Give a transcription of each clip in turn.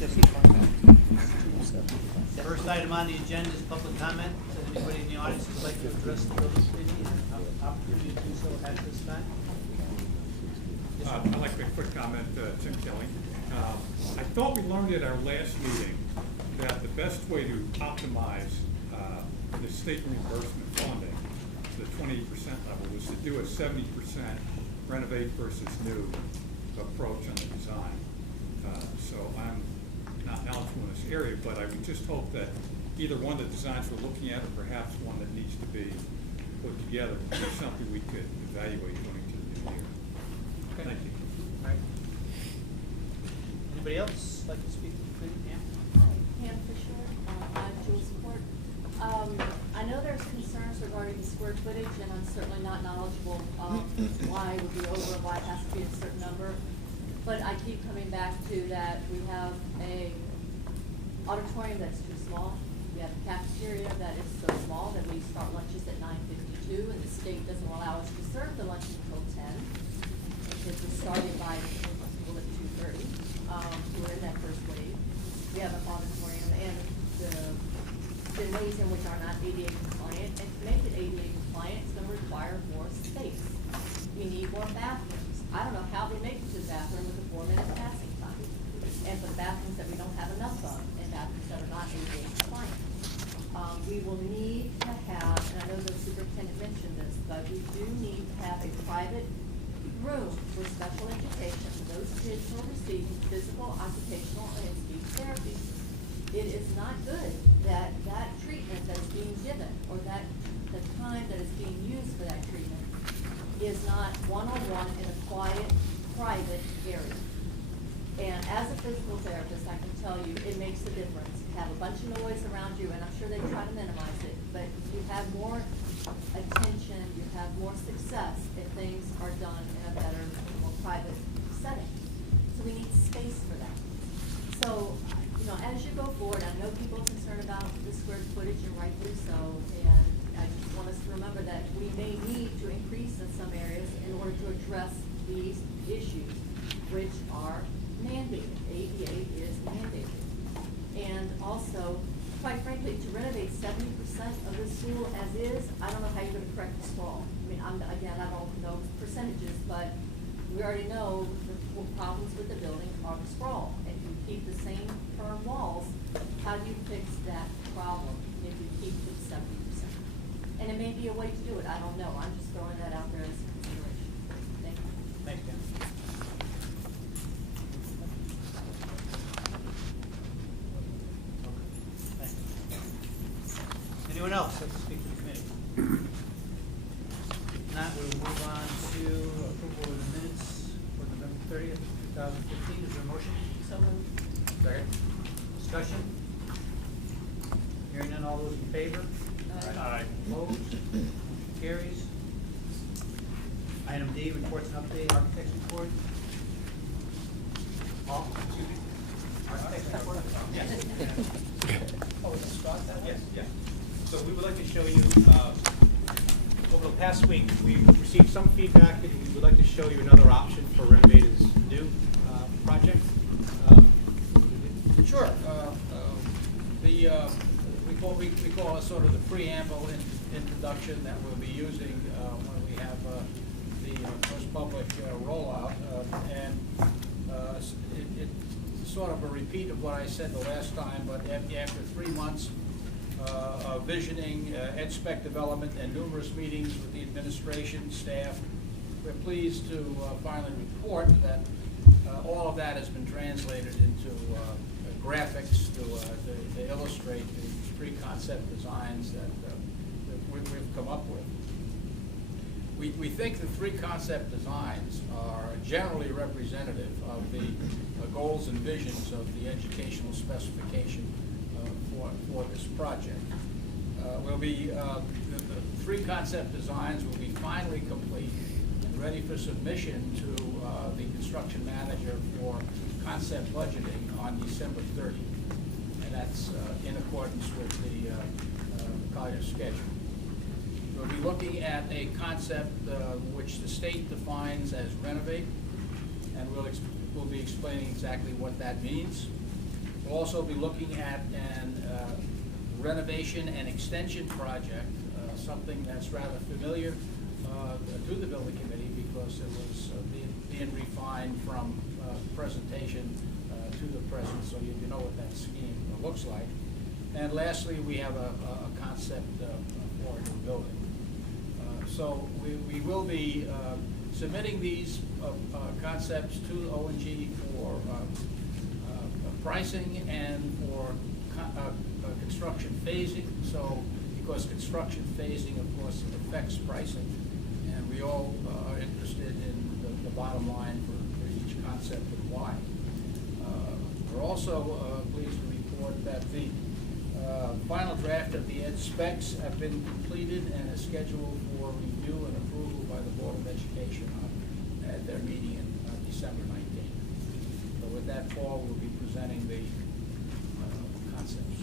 First item on the agenda is public comment. Does anybody in the audience who would like to address the building committee have an opportunity to do so at this time? I'd like to make a quick comment, Tim Kelly. I thought we learned at our last meeting that the best way to optimize the state reimbursement funding to the 28% level was to do a 70% renovate versus new approach on the design. So I'm not knowledgeable in this area, but I would just hope that either one of the designs we're looking at, or perhaps one that needs to be put together, would be something we could evaluate going to the new year. Okay. Thank you. All right. Anybody else like to speak to the committee? Pam? Hi, Pam Fisher, I'm Jules Court. I know there's concerns regarding the square footage, and I'm certainly not knowledgeable of why it would be over, why it has to be a certain number. But I keep coming back to that we have a auditorium that's too small. We have a cafeteria that is so small that we start lunches at 9:52, and the state doesn't allow us to serve the lunch until 10. Because we're starting by school at 2:30. We're in that first wave. We have an auditorium, and the ways in which are not ADA compliant, and to make it ADA compliant, it's going to require more space. We need more bathrooms. I don't know how they make it to the bathroom with a 4-minute passing time. And for the bathrooms that we don't have enough of, and bathrooms that are not ADA compliant. We will need to have, and I know the superintendent mentioned this, but we do need to have a private room for special education for those kids who are receiving physical, occupational, and speech therapy. It is not good that that treatment that is being given, or that the time that is being used for that treatment, is not one-on-one in a quiet, private area. And as a physical therapist, I can tell you, it makes a difference. You have a bunch of noise around you, and I'm sure they try to minimize it, but you have more attention, you have more success if things are done in a better, more private setting. So we need space for that. So, you know, as you go forward, I know people are concerned about the square footage, and rightfully so, and I just want us to remember that we may need to increase in some areas in order to address these issues, which are mandated. ADA is mandated. And also, quite frankly, to renovate 70% of the school as is, I don't know how you're going to correct the sprawl. I mean, again, I don't know percentages, but we already know the problems with the building are the sprawl. If you keep the same firm walls, how do you fix that problem if you keep the 70%? And it may be a way to do it. I don't know. I'm just throwing that out there as a consideration. Thank you. Thanks, Pam. Thanks. Anyone else like to speak to the committee? If not, we will move on to approval of the minutes for November 30th, 2015. Is there a motion? So moved. Second. Discussion? Hearing none, all those in favor? Aye. Opposed? Carries. Item D, reports and update, architect's report. Excuse me. Architect's report? Yes. Oh, is it Scott? Yes, yes. So we would like to show you, over the past week, we received some feedback, and we would like to show you another option for Renovated's new project. Sure. We call it sort of the preamble introduction that we'll be using when we have the first public rollout. It's sort of a repeat of what I said the last time, but after 3 months of visioning, ed-spec development, and numerous meetings with the administration, staff, we're pleased to finally report that all of that has been translated into graphics to illustrate the 3 concept designs that we've come up with. We think the 3 concept designs are generally representative of the goals and visions of the educational specification for this project. The 3 concept designs will be finally complete and ready for submission to the construction manager for concept budgeting on December 30th, and that's in accordance with the Collier schedule. We'll be looking at a concept which the state defines as renovate, and we'll be explaining exactly what that means. We'll also be looking at an renovation and extension project, something that's rather familiar to the building committee because it was being refined from presentation to the present, so you know what that scheme looks like. And lastly, we have a concept for a new building. So we will be submitting these concepts to O&G for pricing and for construction phasing. So, because construction phasing, of course, affects pricing, and we all are interested in the bottom line for each concept and why. We're also pleased to report that the final draft of the ed specs have been completed and is scheduled for review and approval by the Board of Education at their meeting on December 19th. So with that, Paul will be presenting the concepts.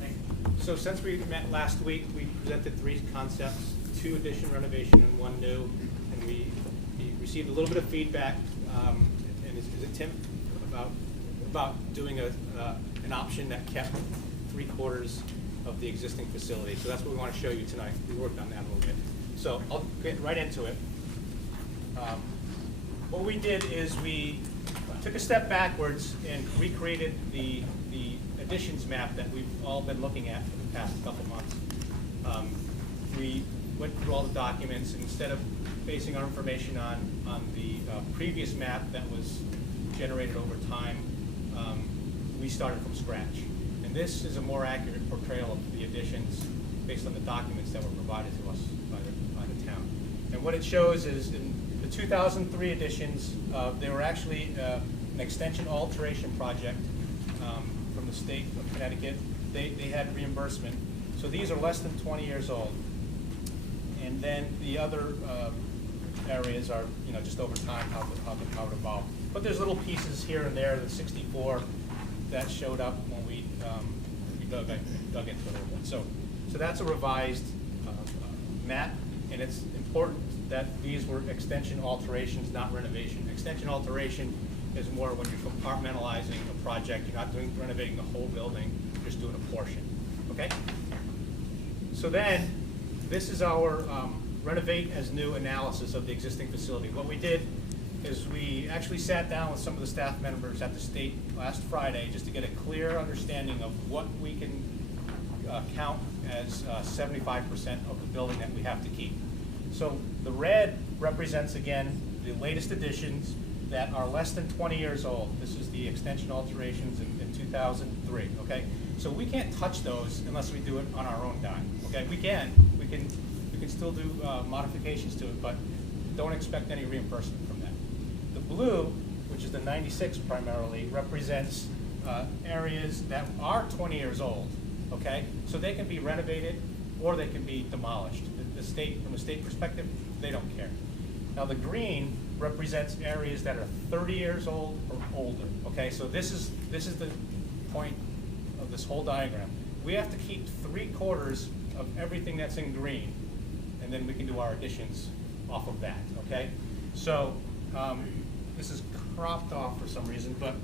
Thank you. So since we met last week, we presented 3 concepts, 2 addition renovation and 1 new, and we received a little bit of feedback, and is it Tim, about doing an option that kept 3/4 of the existing facility. So that's what we want to show you tonight. We worked on that a little bit. So I'll get right into it. What we did is we took a step backwards and recreated the additions map that we've all been looking at for the past couple months. We went through all the documents, and instead of basing our information on the previous map that was generated over time, we started from scratch. And this is a more accurate portrayal of the additions based on the documents that were provided to us by the town. And what it shows is in the 2003 additions, they were actually an extension alteration project from the state of Connecticut. They had reimbursement. So these are less than 20 years old. And then the other areas are, just over time how it evolved. But there's little pieces here and there, the 64 that showed up when we dug into it a little bit. So that's a revised map, and it's important that these were extension alterations, not renovation. Extension alteration is more when you're compartmentalizing a project. You're not renovating the whole building, you're just doing a portion. Okay? So then, this is our renovate as new analysis of the existing facility. What we did is we actually sat down with some of the staff members at the state last Friday just to get a clear understanding of what we can count as 75% of the building that we have to keep. So the red represents, again, the latest additions that are less than 20 years old. This is the extension alterations in 2003, okay? So we can't touch those unless we do it on our own dime, okay? We can still do modifications to it, but don't expect any reimbursement from that. The blue, which is the 96 primarily, represents areas that are 20 years old, okay? So they can be renovated or they can be demolished. The state, from a state perspective, they don't care. Now the green represents areas that are 30 years old or older, okay? So this is the point of this whole diagram. We have to keep 3/4 of everything that's in green, and then we can do our additions off of that, okay? So this is cropped off for some reason, but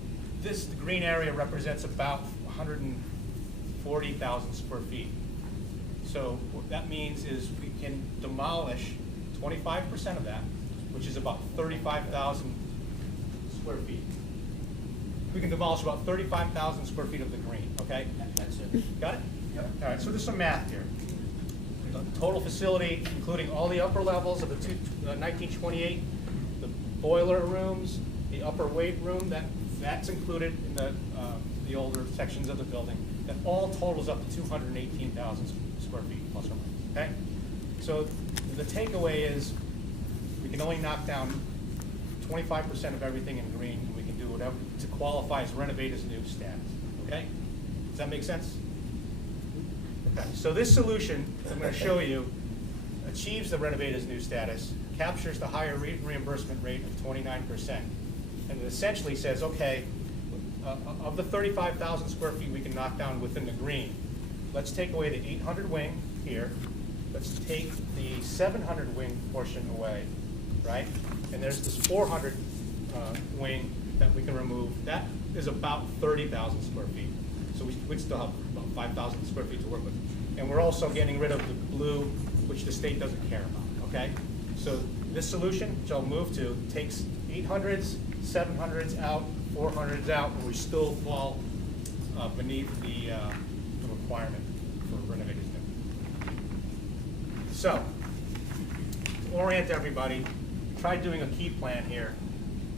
the green area represents about 140,000 square feet. So what that means is we can demolish 25% of that, which is about 35,000 square feet. We can demolish about 35,000 square feet of the green, okay? That's it. Got it? Yep. All right, so there's some math here. The total facility, including all the upper levels of the 1928, the boiler rooms, the upper weight room, that's included in the older sections of the building. That all totals up to 218,000 square feet, plus or minus, okay? So the takeaway is we can only knock down 25% of everything in green, and we can do whatever to qualify as renovate as new status, okay? Does that make sense? Okay, so this solution I'm going to show you achieves the renovate as new status, captures the higher reimbursement rate of 29%, and it essentially says, okay, of the 35,000 square feet we can knock down within the green, let's take away the 800 wing here, let's take the 700 wing portion away, right? And there's this 400 wing that we can remove. That is about 30,000 square feet. So we'd still have about 5,000 square feet to work with. And we're also getting rid of the blue, which the state doesn't care about, okay? So this solution, which I'll move to, takes 800s, 700s out, 400s out, and we still fall beneath the requirement for renovated new. So, to orient everybody, try doing a key plan here.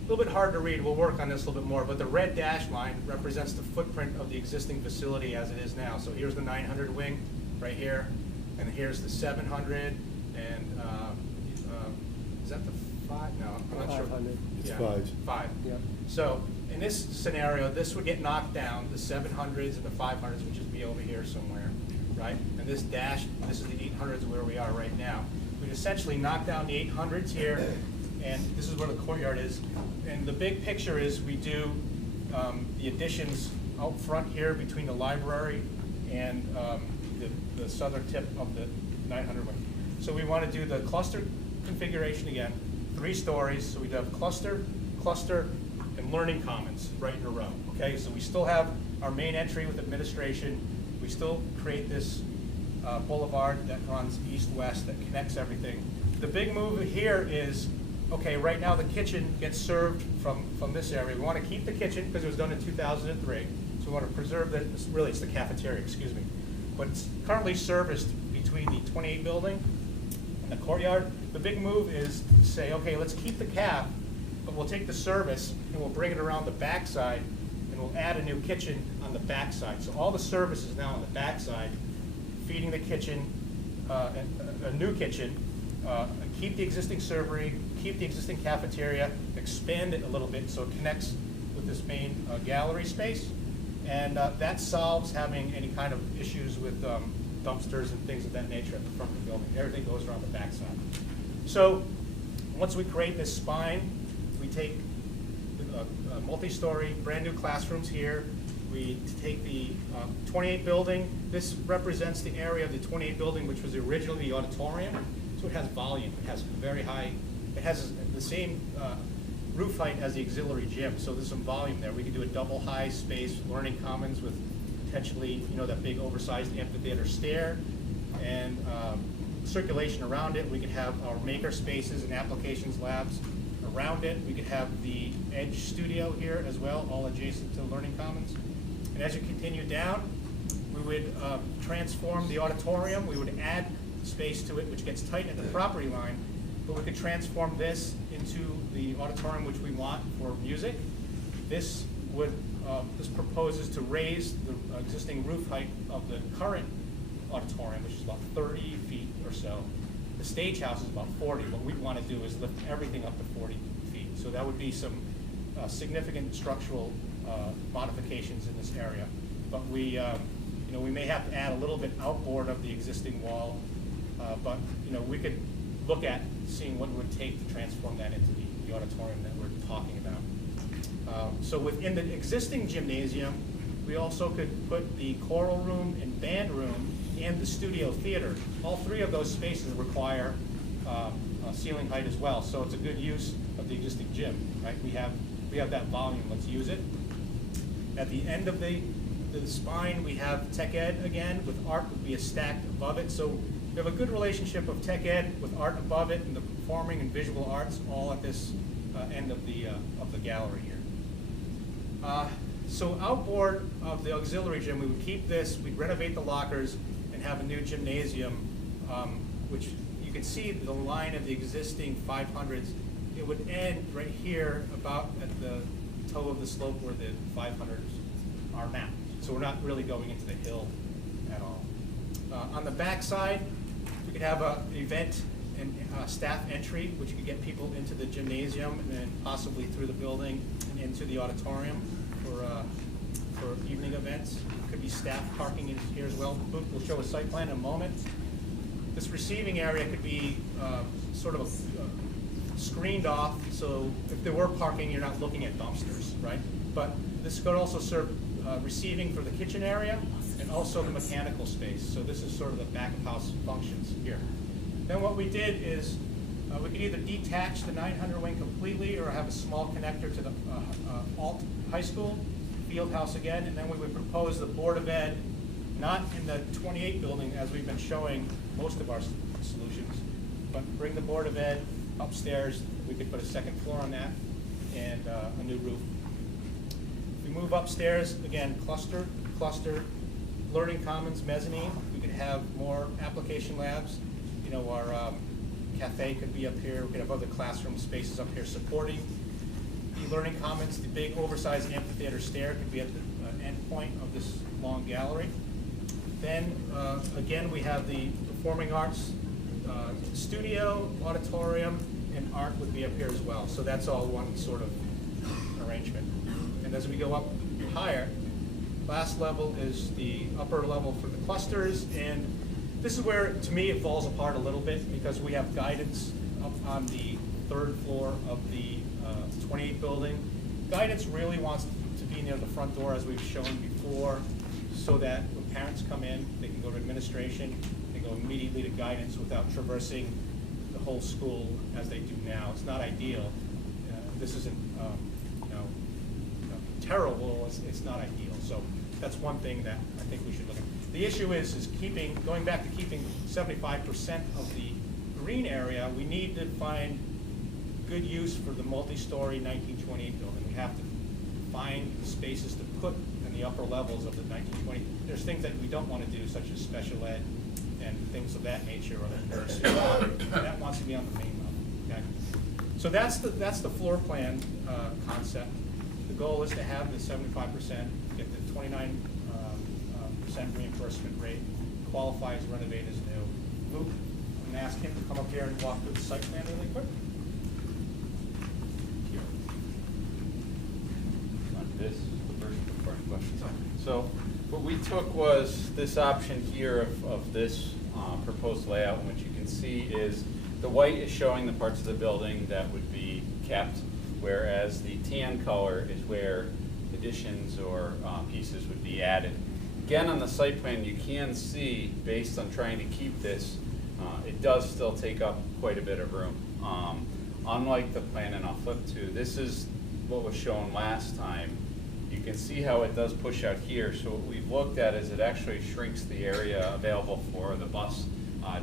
A little bit hard to read, we'll work on this a little bit more, but the red dashed line represents the footprint of the existing facility as it is now. So here's the 900 wing right here, and here's the 700, and is that the 5? No, I'm not sure. 500. It's Yeah, 5. 5. Yeah. So in this scenario, this would get knocked down, the 700s and the 500s would just be over here somewhere, right? And this dash, this is the 800s where we are right now. We'd essentially knock down the 800s here, and this is where the courtyard is. And the big picture is we do the additions out front here between the library and the southern tip of the 900 wing. So we want to do the cluster configuration again, 3 stories. So we'd have cluster, cluster, and learning commons right in a row. Okay, so we still have our main entry with administration. We still create this boulevard that runs east-west that connects everything. The big move here is, okay, right now the kitchen gets served from this area. We want to keep the kitchen because it was done in 2003. So we want to preserve that. Really, it's the cafeteria, excuse me. But it's currently serviced between the 28 building and the courtyard. The big move is to say, okay, let's keep the caf, but we'll take the service and we'll bring it around the backside and we'll add a new kitchen on the backside. So all the service is now on the backside, feeding the kitchen, a new kitchen, keep the existing servery, keep the existing cafeteria, expand it a little bit so it connects with this main gallery space. And that solves having any kind of issues with dumpsters and things of that nature at the front of the building. Everything goes around the backside. So once we create this spine, we take a multi-story, brand new classrooms here. We take the 28 building. This represents the area of the 28 building, which was originally the auditorium. So it has volume. It has very high, it has the same roof height as the auxiliary gym. So there's some volume there. We could do a double high space learning commons with potentially, you know, that big oversized amphitheater stair and circulation around it. We could have our maker spaces and applications labs around it. We could have the Edge studio here as well, all adjacent to learning commons. And as you continue down, we would transform the auditorium. We would add space to it, which gets tight at the property line, but we could transform this into the auditorium which we want for music. This would this proposes to raise the existing roof height of the current auditorium, which is about 30 feet or so. The stage house is about 40. What we want to do is lift everything up to 40 feet. So that would be some significant structural modifications in this area. But we, you know, we may have to add a little bit outboard of the existing wall. But you know, we could look at seeing what it would take to transform that into the auditorium that we're talking about. So within the existing gymnasium, we also could put the choral room and band room and the studio theater. All 3 of those spaces require ceiling height as well. So it's a good use of the existing gym, right? We have that volume. Let's use it. At the end of the spine, we have tech ed again, with art would be a stack above it. So we have a good relationship of tech ed with art above it and the performing and visual arts all at this end of the gallery here. So outboard of the auxiliary gym, we would keep this, we'd renovate the lockers and have a new gymnasium, which you can see the line of the existing 500s. It would end right here about at the toe of the slope where the 500s are now. So we're not really going into the hill at all. On the back side, we could have an event and staff entry, which could get people into the gymnasium and then possibly through the building and into the auditorium for evening events. Could be staff parking in here as well. We'll show a site plan in a moment. This receiving area could be sort of screened off, so if there were parking, you're not looking at dumpsters, right? But this could also serve receiving for the kitchen area and also the mechanical space. So this is sort of the back of house functions here. Then what we did is we could either detach the 900 wing completely or have a small connector to the alt high school. field house again, and then we would propose the Board of Ed, not in the 28 building as we've been showing most of our solutions, but bring the Board of Ed upstairs. We could put a second floor on that and a new roof. If we move upstairs, again, cluster, learning commons, mezzanine. We could have more application labs. You know, our cafe could be up here. We could have other classroom spaces up here supporting the learning commons. The big oversized amphitheater stair could be at the end point of this long gallery. Then, again, we have the performing arts studio, auditorium, and art would be up here as well. So that's all one sort of arrangement. And as we go up higher, last level is the upper level for the clusters, and this is where, to me, it falls apart a little bit because we have guidance up on the third floor of the 28 building. Guidance really wants to be near the front door, as we've shown before, so that when parents come in, they can go to administration, they go immediately to guidance without traversing the whole school as they do now. It's not ideal. This isn't terrible. It's not ideal. So that's one thing that I think we should look at. The issue is going back to keeping 75% of the green area. We need to find good use for the multi-story 1928 building. We have to find spaces to put in the upper levels of the 1920. There's things that we don't want to do, such as special ed and things of that nature, or the nursery. That wants to be on the main level. Okay? So that's the floor plan concept. The goal is to have the 75%, get the 29% reimbursement rate, qualify as renovate as new. Luke, I'm going to ask him to come up here and walk through the site plan really quick. This first question. So what we took was this option here of this proposed layout, and what you can see is the white is showing the parts of the building that would be kept, whereas the tan color is where additions or pieces would be added. Again, on the site plan, you can see, based on trying to keep this, it does still take up quite a bit of room. Unlike the plan, and I'll flip to, this is what was shown last time. You can see how it does push out here. So what we've looked at is it actually shrinks the area available for the bus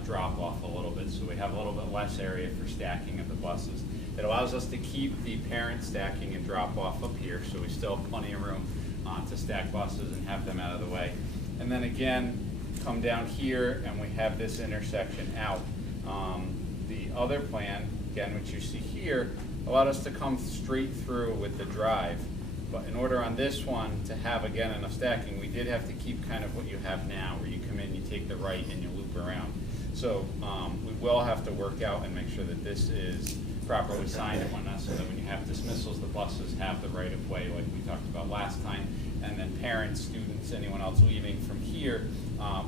drop off a little bit. So we have a little bit less area for stacking of the buses. It allows us to keep the parent stacking and drop off up here, so we still have plenty of room to stack buses and have them out of the way. And then again, come down here and we have this intersection out. The other plan, again, which you see here, allowed us to come straight through with the drive. But in order on this one to have, again, enough stacking, we did have to keep kind of what you have now, where you come in, you take the right, and you loop around. So we will have to work out and make sure that this is properly signed and whatnot, so that when you have dismissals, the buses have the right of way, like we talked about last time. And then parents, students, anyone else leaving from here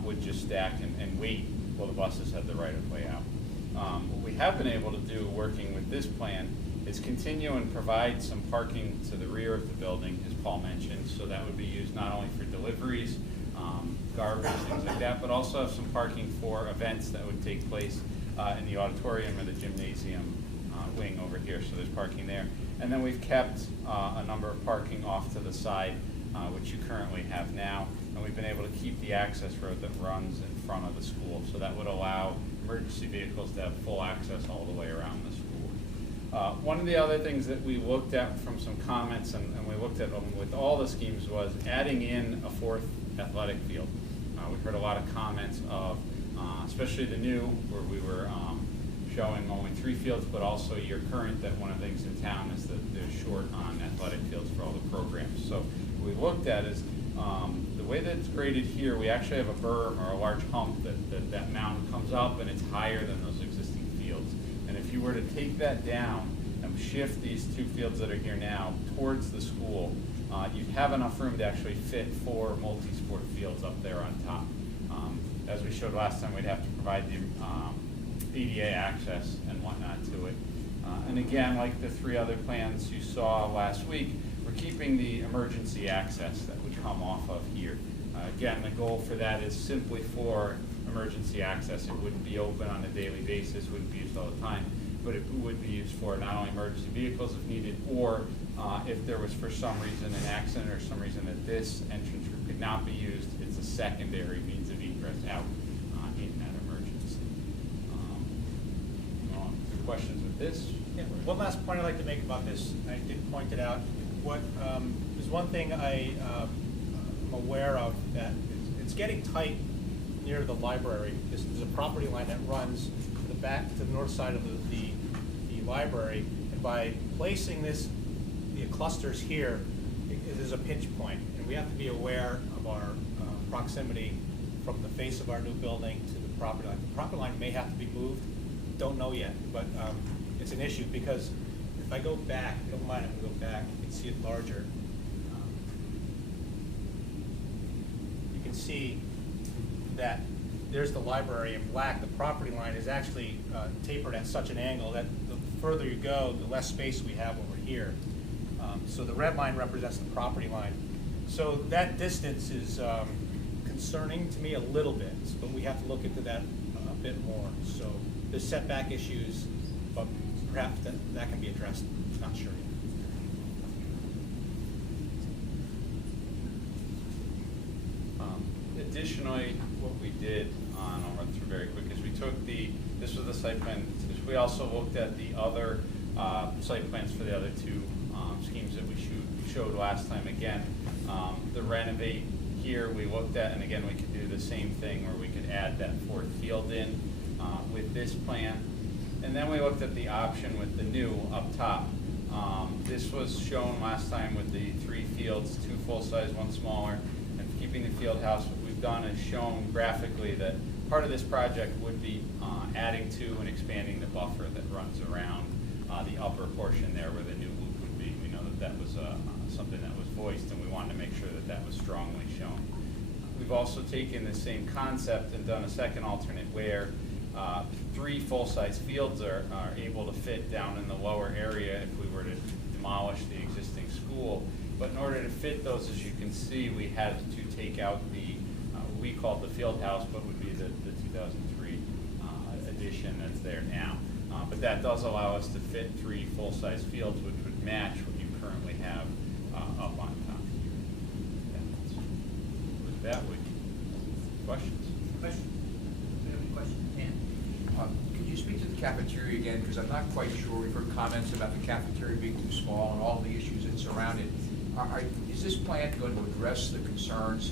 would just stack and wait while the buses had the right of way out. What we have been able to do, working with this plan, is continue and provide some parking to the rear of the building, as Paul mentioned. So that would be used not only for deliveries, garbage, things like that, but also have some parking for events that would take place in the auditorium or the gymnasium wing over here. So there's parking there. And then we've kept a number of parking off to the side, which you currently have now. And we've been able to keep the access road that runs in front of the school. So that would allow emergency vehicles to have full access all the way around the school. One of the other things that we looked at from some comments, and we looked at them with all the schemes, was adding in a fourth athletic field. We heard a lot of comments of, especially the new, where we were showing only 3 fields, but also your current, that one of the things in town is that they're short on athletic fields for all the programs. So what we looked at is the way that it's graded here, we actually have a berm or a large hump that mountain comes up, and it's higher than those existing fields. And if you were to take that down and shift these 2 fields that are here now towards the school, you'd have enough room to actually fit 4 multi-sport fields up there on top. As we showed last time, we'd have to provide the ADA access and whatnot to it. And again, like the 3 other plans you saw last week, we're keeping the emergency access that would come off of here. Again, the goal for that is simply for emergency access. It wouldn't be open on a daily basis, wouldn't be used all the time. but it would be used for not only emergency vehicles if needed, or if there was for some reason an accident or some reason that this entrance route could not be used, it's a secondary means of egress out in that emergency. Questions with this? Yeah, one last point I'd like to make about this, and I did point it out. There's one thing I'm aware of, that it's getting tight near the library. There's a property line that runs to the back, to the north side of the library, and by placing the clusters here, it is a pinch point, and we have to be aware of our proximity from the face of our new building to the property line. The property line may have to be moved, don't know yet, but it's an issue, because if I go back, if you don't mind, if I go back, you can see it larger. You can see that there's the library in black. The property line is actually tapered at such an angle that the further you go, the less space we have over here. So the red line represents the property line. So that distance is concerning to me a little bit, but we have to look into that a bit more. So there's setback issues, but perhaps that can be addressed. Not sure yet. Additionally, what we did, and I'll run through very quick, is we took this was the site plan. We also looked at the other site plans for the other two schemes that we showed last time. Again, the renovate here we looked at, and again, we could do the same thing where we could add that fourth field in with this plan. And then we looked at the option with the new up top. This was shown last time with the 3 fields, 2 full-size, 1 smaller, and keeping the field house. What we've done is shown graphically that part of this project would be adding to and expanding the buffer that runs around the upper portion there where the new loop would be. We know that that was something that was voiced, and we wanted to make sure that that was strongly shown. We've also taken the same concept and done a second alternate where 3 full-size fields are able to fit down in the lower area if we were to demolish the existing school. But in order to fit those, as you can see, we had to take out the, we called the field house, but would be the 2003 addition that's there now. But that does allow us to fit 3 full-size fields, which would match what you currently have up on top here. With that, questions? Question? Do you have any questions? Dan? Could you speak to the cafeteria again? Because I'm not quite sure. We've heard comments about the cafeteria being too small and all the issues that surround it. Is this plan going to address the concerns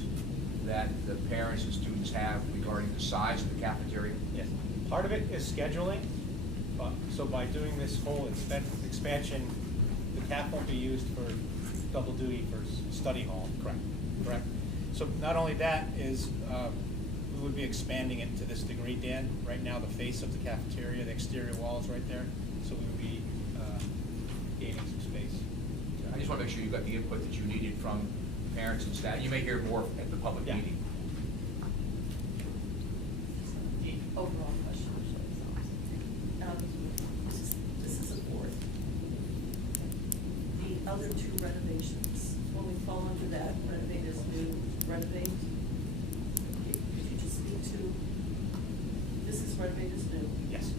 that the parents and students have regarding the size of the cafeteria? Yes. Part of it is scheduling. So by doing this whole expansion, the CAF won't be used for double duty for study hall. Correct. So not only that is, we would be expanding it to this degree, Dan. Right now, the face of the cafeteria, the exterior wall is right there. So we would be gaining some space. I just want to make sure you got the input that you needed from parents and staff. You may hear more at the public meeting. Overall question. This is a board. The other 2 renovations, when we fall under that, renovate as new, renovate, could you just speak to, this is renovate as new? Yes.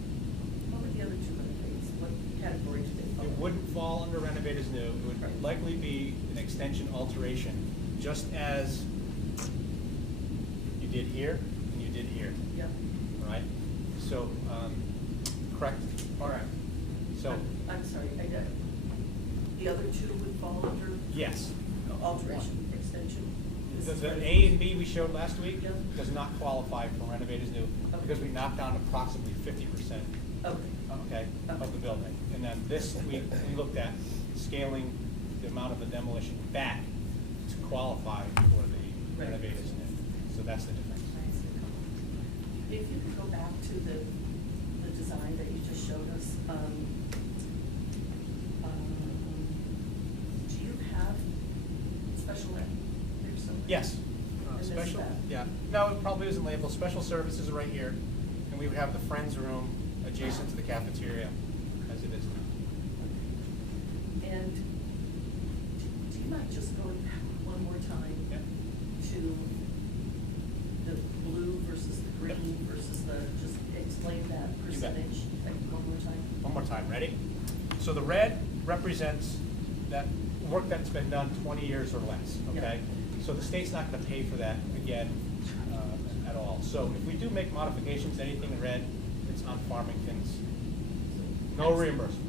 What were the other 2 renovates? What category do they fall It under? wouldn't fall under renovate as new. It would likely be an extension alteration, just as you did here and you did here. Yeah. Right? So, correct? All right. So, I'm sorry, the other 2 would fall under yes. alteration, extension? This is The renovate. A and B we showed last week Yeah. does not qualify for renovate as new Okay. because we knocked down approximately 50%, Okay. of the building. And then this, we looked at scaling the amount of the demolition back to qualify for the Right. renovate as new. So that's the difference. If you could go back to the design that you just showed us, do you have special ed there somewhere? Yes. And is Special, that- yeah. No, it probably isn't labeled. Special services are right here. And we would have the Friends Room adjacent to the cafeteria as it is now. And do you mind just going back one more time Yep. to the blue versus the green versus the, just explain that You bet. percentage one more time? One more time, ready? So the red represents that work that's been done 20 years or less, okay? So the state's not gonna pay for that again at all. So if we do make modifications, anything in red, it's on Farmington's, no reimbursement.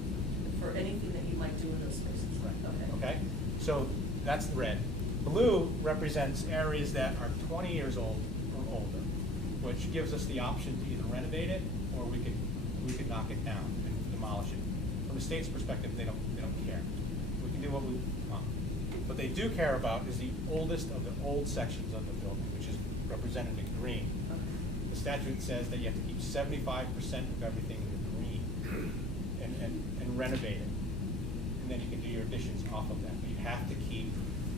For anything that you might do in those spaces? Right. Okay. Okay, so that's the red. Blue represents areas that are 20 years old or older, which gives us the option to either renovate it or we could knock it down and demolish it. From the state's perspective, they don't care. We can do what we want. What they do care about is the oldest of the old sections of the building, which is represented in green. The statute says that you have to keep 75% of everything in green and renovate it. And then you can do your additions off of that. But you have to keep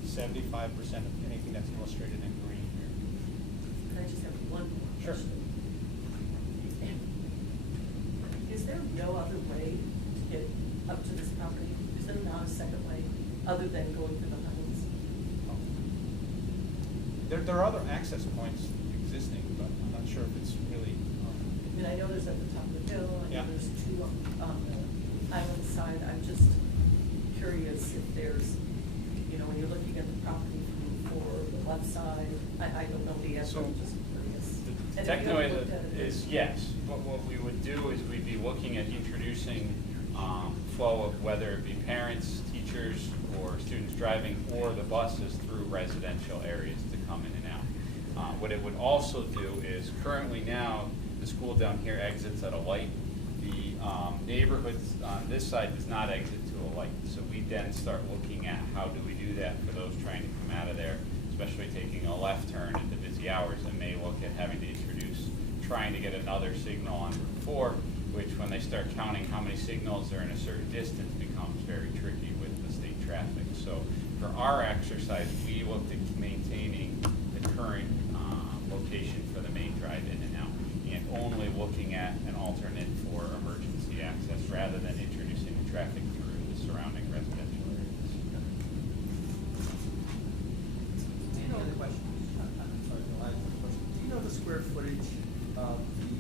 75% of anything that's illustrated in green here. Can I just have one more Sure. question? Is there no other way to get up to this property? Is there not a second way other than going through the Highlands? There are other access points existing, but I'm not sure if it's really. I mean, I know there's at the top of the hill, I Yeah. know there's two on the island side. I'm just curious if there's, you know, when you're looking at the property for the left side, I don't know the answer, I'm just curious. And if you Technically, haven't looked at it, is yes. What we would do is we'd be looking at introducing flow of whether it be parents, teachers, or students driving, or the buses through residential areas to come in and out. What it would also do is currently now, the school down here exits at a light. The neighborhoods on this side does not exit to a light. So we then start looking at how do we do that for those trying to come out of there, especially taking a left turn at the busy hours, and may look at having to introduce, trying to get another signal on Route 4, which when they start counting how many signals are in a certain distance becomes very tricky with the state traffic. So for our exercise, we looked at maintaining the current location for the main drive in and out, and only looking at an alternate for emergency access rather than introducing the traffic through the surrounding residential areas. Any other questions? Sorry, no, I have one question. Do you know the square footage of the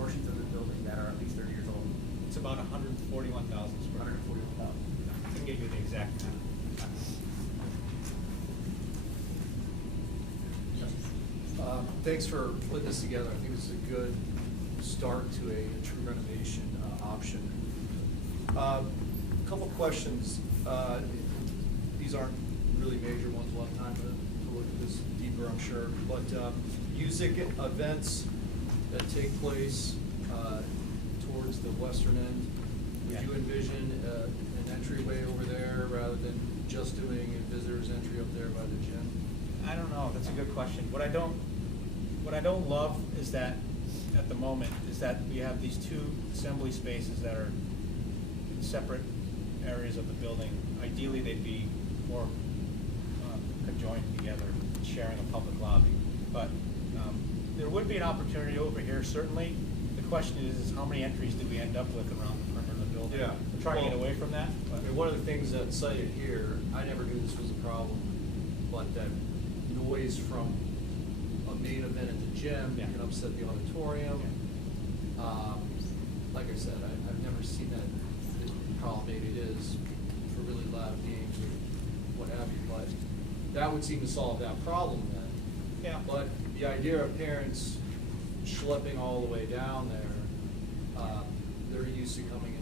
portions of the building that are at least 30 years old? It's about 141,000 square. 141,000. I can give you the exact number. Thanks for putting this together. I think this is a good start to a true renovation option. A couple questions. These aren't really major ones. We'll have time to look at this deeper, I'm sure. But music events that take place towards the western end, would you envision an entryway over there rather than just doing a visitor's entry up there by the gym? I don't know, that's a good question. What I don't love is that, at the moment, is that we have these two assembly spaces that are in separate areas of the building. Ideally, they'd be more conjoined together, sharing a public lobby. But there would be an opportunity over here, certainly. The question is how many entries do we end up with around the perimeter of the building? Yeah. We're trying to get away from that. I But mean, one of the things that's cited here, I never knew this was a problem, but that noise from a main event at the gym Yeah. can upset the auditorium. Like I said, I've never seen that, how big it is for really loud games or what have you, but that would seem to solve that problem then. Yeah. But the idea of parents schlepping all the way down there, they're used to coming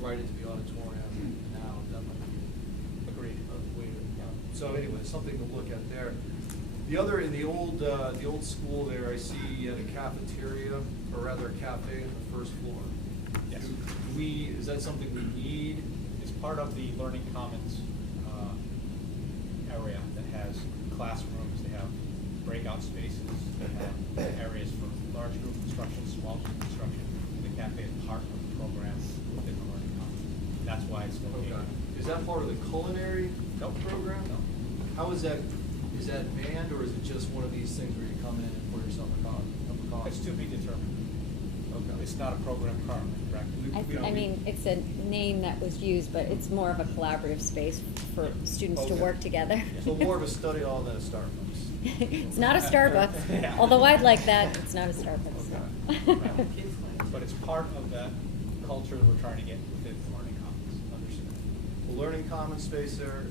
right into the auditorium, and now that might be agreed. a way to, so anyway, something to look at there. The other, in the old school there, I see you had a cafeteria, or rather a cafe on the first floor. Yes. Is that something we need? It's part of the Learning Commons area that has classrooms, they have breakout spaces, they have areas for large group instruction, small group instruction. The cafe is part of the program within the Learning Commons. That's why it's located. Okay. Is that part of the culinary program? No. How is that manned, or is it just one of these things where you come in and pour yourself a coffee? It's to be determined. Okay. It's not a program currently, correct? I mean, it's a name that was used, but it's more of a collaborative space for students to Okay. work together. So more of a study hall than a Starbucks. It's not a Starbucks, although I'd like that, it's not a Starbucks. But it's part of that culture that we're trying to get within the learning commons. Understood. The learning commons space there,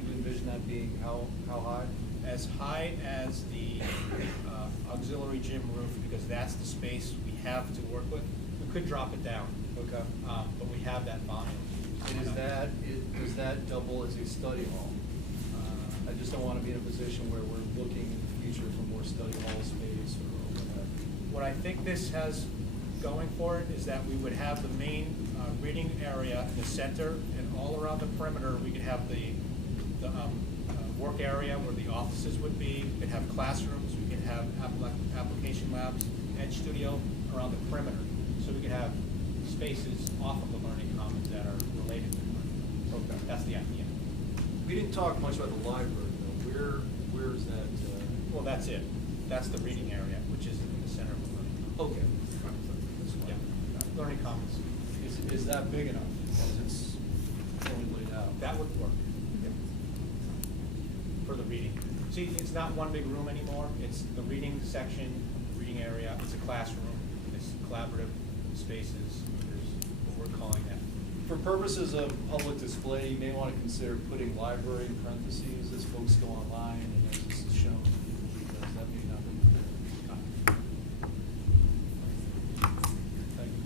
you envision that being how high? As high as the auxiliary gym roof, because that's the space we have to work with. We could drop it down, Okay. but we have that volume. And does that double as a study hall? I just don't want to be in a position where we're looking in the future for more study hall space or whatever. What I think this has going for it is that we would have the main reading area in the center, and all around the perimeter, we could have the work area where the offices would be. We could have classrooms, we could have application labs, edge studio around the perimeter. So we could have spaces off of the learning commons that are related to the learning. Okay. That's the idea. We didn't talk much about the library though. Where is that? Well, that's it. That's the reading area, which is in the center of the learning. Okay. That's fine. Yeah. Learning commons. Is that big enough as it's fully laid out? That would work. For the reading. See, it's not one big room anymore. It's the reading section, reading area. It's a classroom. It's collaborative spaces. There's what we're calling that. For purposes of public display, you may want to consider putting library in parentheses as folks go online and as this is shown, because that may not be clear. Thank you.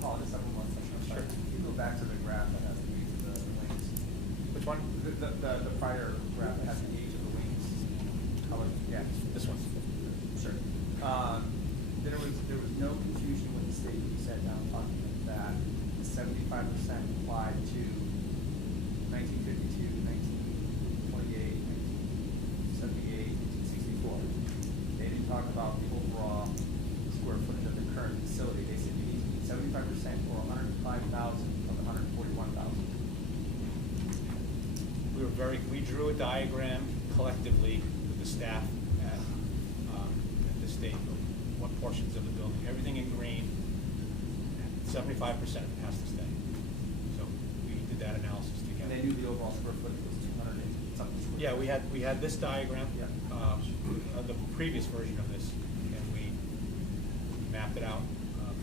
Paul, just have one question. Sure. If you go back to the graph that has the age of the wings. Which one? The prior graph that has the age of the wings. Color, yeah. This one. Sure. There was no confusion with the state when you sat down talking about that 75% applied to 1952, 1928, 1978, 1964. They didn't talk about the overall square footage of the current facility. They said you need to meet 75% or 105,000 of the 141,000. We drew a diagram collectively with the staff at the state of what portions of the building, everything in green, 75% of it has to stay. So we did that analysis together. And they knew the overall square footage was 200 and something square. Yeah, we had this diagram, Yeah. the previous version of this, and we mapped it out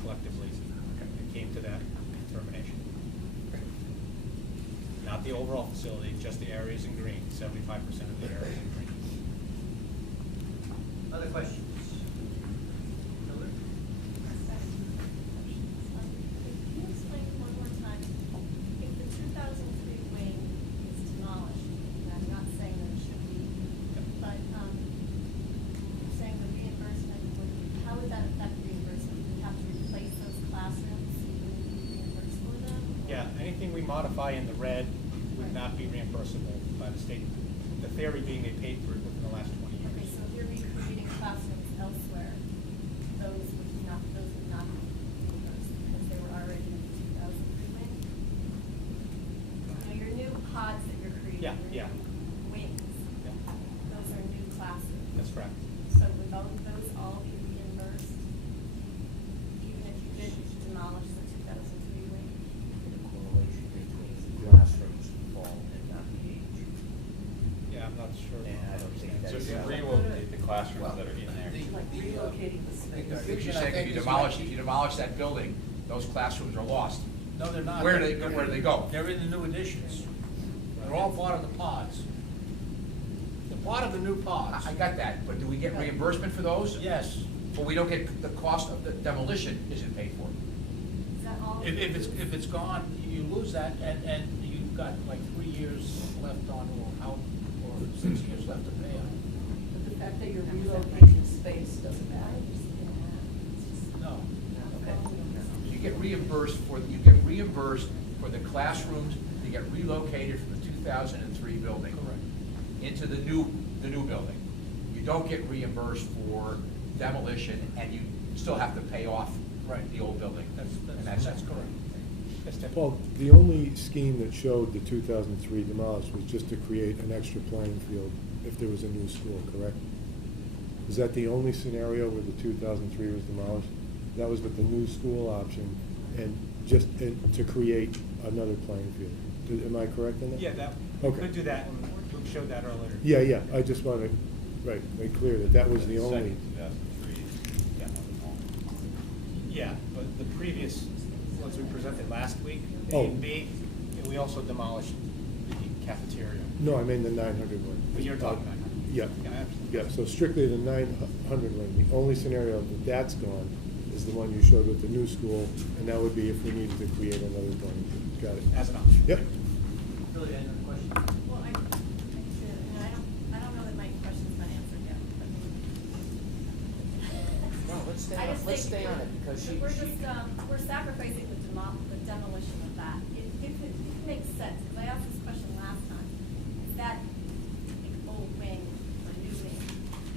collectively and came to that determination. Not the overall facility, just the areas in green, 75% of the areas in green. Other questions? Miller? Can you explain one more time, if the 2003 wing is demolished, and I'm not saying that it should be, but you're saying the reimbursement, how would that affect reimbursement? Do we have to replace those classrooms, even if we reimburse for them? Yeah, anything we modify in the red would not be reimbursable by the state. The theory being they paid for it within the last 20 years. Okay, so if you're recreating classrooms elsewhere, those would not be reimbursed because they were already in the 2003 wing? Now, your new pods that you're creating, Yeah, your new wings, Yeah, those are new classrooms. that's correct. So would those all be reimbursed, even if you did demolish the 2003 wing? Correlation between classrooms fall and not the age. Yeah, I'm not sure. Yeah, I don't think So that's. if you relocate the classrooms that are in there. Like relocating the space. Because you're saying if you demolish that building, those classrooms are lost. No, they're not. Where do they go? They're in the new additions. They're all part of the pods. They're part of the new pods. I got that, but do we get reimbursement for those? Yes. But we don't get, the cost of the demolition isn't paid for. Is that all? If it's gone, you lose that, and you've got like 3 years left on, or 6 years left to pay on. But the fact that you're relocating space doesn't matter. No. Okay. You get reimbursed for the classrooms that get relocated from the 2003 building. Correct. Into the new building. You don't get reimbursed for demolition, and you still have to pay off Right. the old building. And That's correct. Yes, Tim? Paul, the only scheme that showed the 2003 demolished was just to create an extra playing field if there was a new school, correct? Is that the only scenario where the 2003 was demolished? That was with the new school option and just to create another playing field. Am I correct in that? Yeah, we Okay. could do that, and we showed that earlier. Yeah, I just want to, make clear that that was the only. Second 2003 demo. Yeah, but the previous ones we presented last week, A Oh. and B, and we also demolished the cafeteria. No, I mean the 900 one. But you're talking about. Yeah, Yeah, I understand. yeah, so strictly the 900 one, the only scenario that that's gone is the one you showed with the new school, and that would be if we needed to create another building. Got it? As an option. Yep. Really, any other question? Well, I don't know that my question's been answered yet. No, let's stay I on, just let's think stay on it, because if we're just, we're sacrificing the demolition of that. It makes sense, because I asked this question last time. Is that old wing or new wing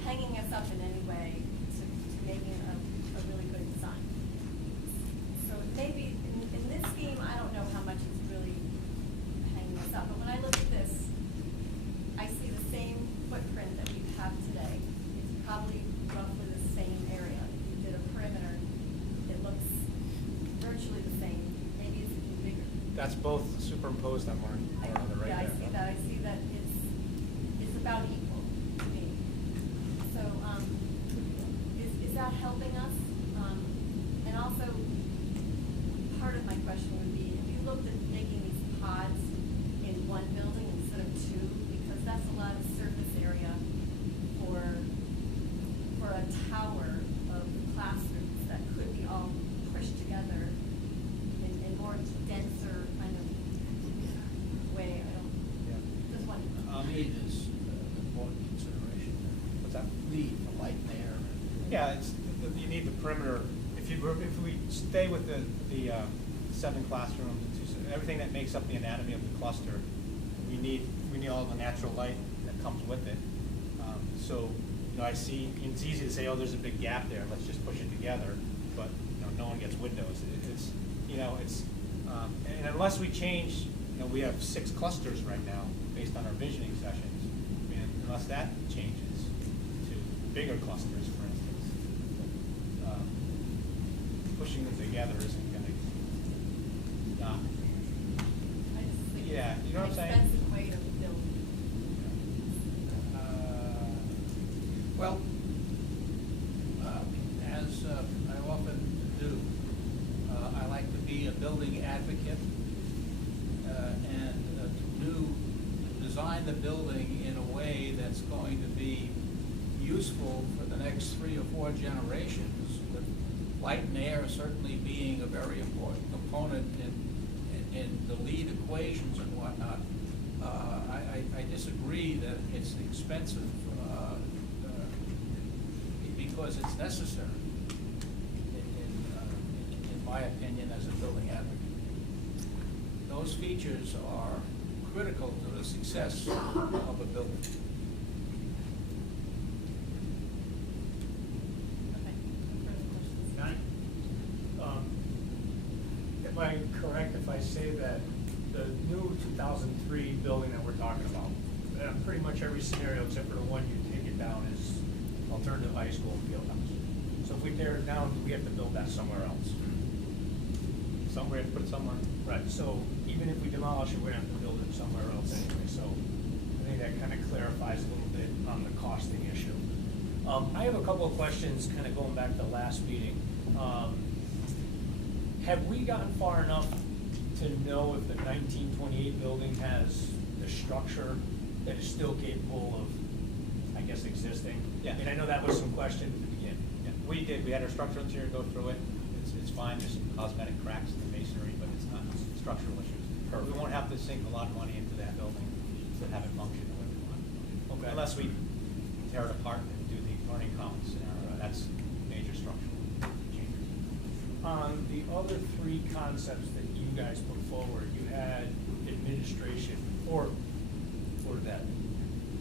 hanging us up in any way to making a really good design? So maybe in this scheme, I don't know how much it's really hanging us up, but when I look at this, I see the same footprint that we have today. It's probably roughly the same area. If you did a perimeter, it looks virtually the same. Maybe it's even bigger. That's both superimposed on one another right Yeah, I there. see that. I see that it's about equal to me. So, is that helping us? And also, part of my question would be, have you looked at making these pods in one building instead of two? Because that's a lot of surface area for a tower of classrooms that could be all pushed together in more denser kind of way. I don't, just wondering. Need is an important consideration. What's that? Need, the light and air. Yeah, you need the perimeter. If we stay with the 7 classrooms, everything that makes up the anatomy of the cluster, we need all the natural light that comes with it. So, I see, it's easy to say, oh, there's a big gap there, let's just push it together, but, no one gets windows. And unless we change, we have 6 clusters right now, based on our visioning sessions. I mean, unless that changes to bigger clusters, for instance, pushing them together isn't gonna, not. I just think Yeah, it's you know what I'm saying? an expensive way to build. Well, as I often do, I like to be a building advocate and to design the building in a way that's going to be useful for the next 3 or 4 generations, with light and air certainly being a very important component in the lead equations and whatnot. I disagree that it's expensive because it's necessary, in my opinion, as a building advocate. Those features are critical to the success of a building. Okay, no further questions. Johnny? Am I correct if I say that the new 2003 building that we're talking about, pretty much every scenario except for the one you take it down is alternative high school field house. So if we tear it down, we have to build that somewhere else. Somewhere to put it somewhere. Right, so even if we demolish it, we're gonna have to build it somewhere else anyway, so I think that kind of clarifies a little bit on the costing issue. I have a couple of questions kind of going back to last meeting. Have we gotten far enough to know if the 1928 building has the structure that is still capable of, I guess, existing? Yeah. I mean, I know that was some question at the beginning. Yeah, we did. We had our structural engineer go through it. It's fine. There's some cosmetic cracks in the masonry, but it's not structural issues. We won't have to sink a lot of money into that building to have it function the way we want. Okay. Unless we tear it apart and do the learning commons scenario. That's major structural changes. On the other 3 concepts that you guys put forward, you had administration for that,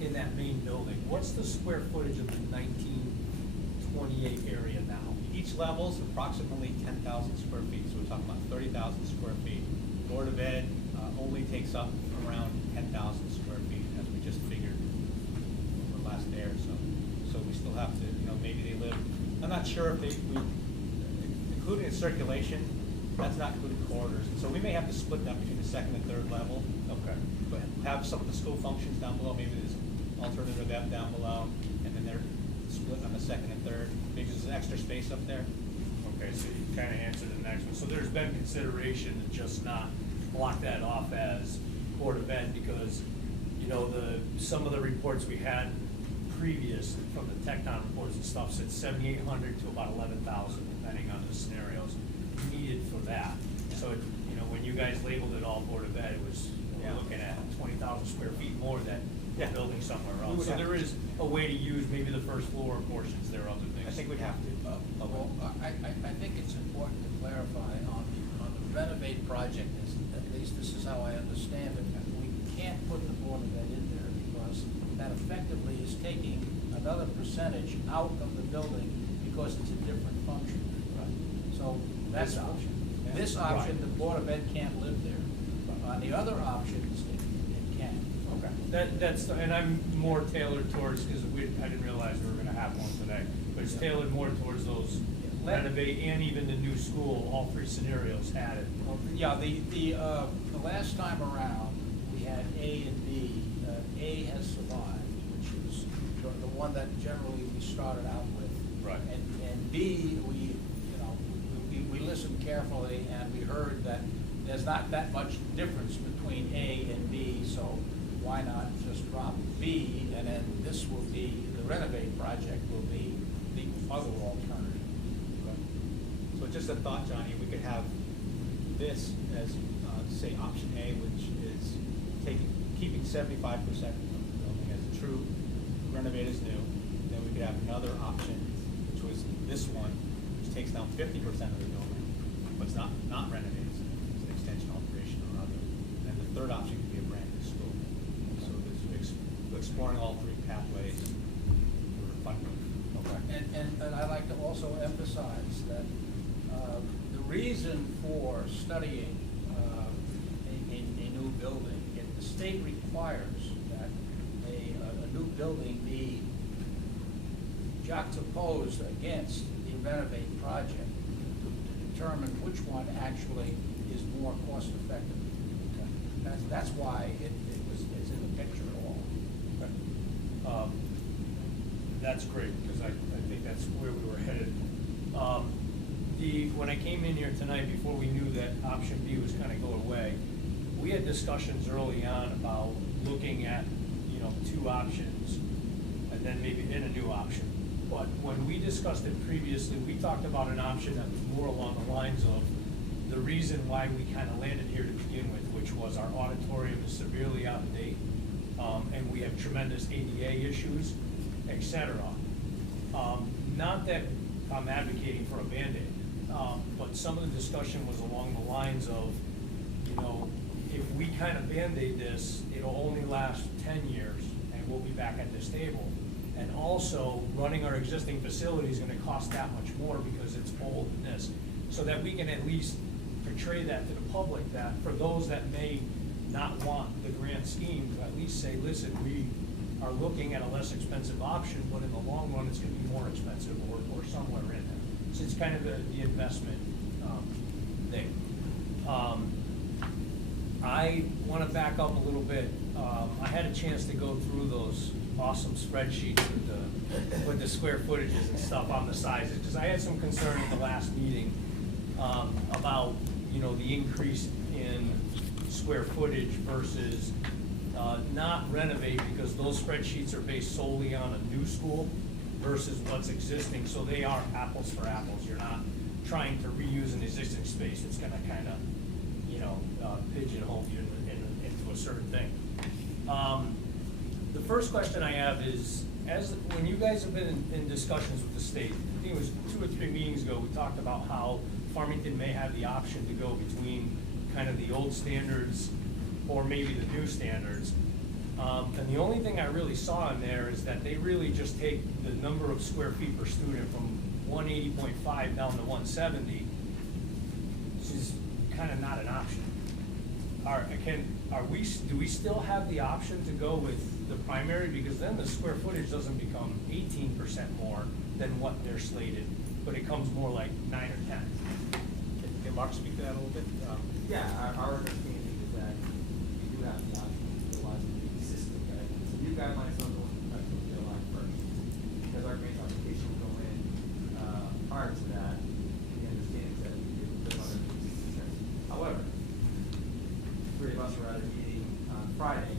in that main building. What's the square footage of the 1928 area now? Each level's approximately 10,000 square feet, so we're talking about 30,000 square feet. Board of Ed only takes up around 10,000 square feet, as we just figured over last day or so. So we still have to, maybe they live, I'm not sure if including the circulation, that's not including corridors. So we may have to split that between the 2nd and 3rd level. Okay. But have some of the school functions down below, maybe there's alternative F down below, and then they're split on the 2nd and 3rd. Maybe there's an extra space up there. Okay, so you kind of answered the next one. So there's been consideration to just not block that off as Board of Ed because, you know, some of the reports we had previous from the Tecton reports and stuff said 7,800 to about 11,000, depending on the scenarios needed for that. So, you know, when you guys labeled it all Board of Ed, it was, we're looking at 20,000 square feet more that we're building somewhere else. So there is a way to use maybe the first floor portions, there are other things. I think we'd have to. Well, I think it's important to clarify on the renovate project, at least this is how I understand it. We can't put the Board of Ed in there because that effectively is taking another percentage out of the building because it's a different function. So that's This option. This option, the Board of Ed can't live there. On the other options, it can. Okay. That's, and I'm more tailored towards, because I didn't realize we were gonna have one today, but it's tailored more towards those renovate and even the new school, all three scenarios had it. Yeah, the last time around, we had A and B. A has survived, which is the one that generally we started out with. Right. And B, we listened carefully and we heard that there's not that much difference between A and B, so why not just drop B, and then this will be, the renovate project will be the other alternative. So just a thought, Johnny, we could have this as, say, option A, which is keeping 75% of the building as a true renovate as new. Then we could have another option, which was this one, which takes down 50% of the building, but it's not renovated, it's an extension alteration or other. And the third option could be a brand new school. So there's exploring all three pathways for funding. Okay. And I'd like to also emphasize that the reason for studying a new building, the state requires that a new building be juxtaposed against the renovate project to determine which one actually is more cost effective. That's why it's in the picture at all. Okay. That's great, because I think that's where we were headed. When I came in here tonight, before we knew that option B was gonna go away, we had discussions early on about looking at, you know, two options, and then maybe in a new option. But when we discussed it previously, we talked about an option that was more along the lines of the reason why we kind of landed here to begin with, which was our auditorium is severely out of date, and we have tremendous ADA issues, et cetera. Not that I'm advocating for a Band-Aid, but some of the discussion was along the lines of, you know, if we kind of Band-Aid this, it'll only last 10 years, and we'll be back at this table. And also, running our existing facility is gonna cost that much more because it's old and this. So that we can at least portray that to the public, that for those that may not want the grand scheme, to at least say, listen, we are looking at a less expensive option, but in the long run, it's gonna be more expensive or somewhere in there. So it's kind of the investment thing. I wanna back up a little bit. I had a chance to go through those awesome spreadsheets with the square footages and stuff on the sizes, because I had some concern at the last meeting about, you know, the increase in square footage versus not renovate, because those spreadsheets are based solely on a new school versus what's existing, so they are apples for apples. You're not trying to reuse an existing space. It's gonna kind of, you know, pigeonhole you into a certain thing. The first question I have is, when you guys have been in discussions with the state, I think it was 2 or 3 meetings ago, we talked about how Farmington may have the option to go between kind of the old standards or maybe the new standards. And the only thing I really saw in there is that they really just take the number of square feet per student from 180.5 down to 170, which is kind of not an option. Do we still have the option to go with the primary? Because then the square footage doesn't become 18% more than what they're slated, but it comes more like 9 or 10. Can Mark speak to that a little bit? Yeah, our understanding is that we do have the option to utilize the existing guidelines. The new guidelines don't go into effect until July 1st, because our grant application will go in prior to that. And Friday,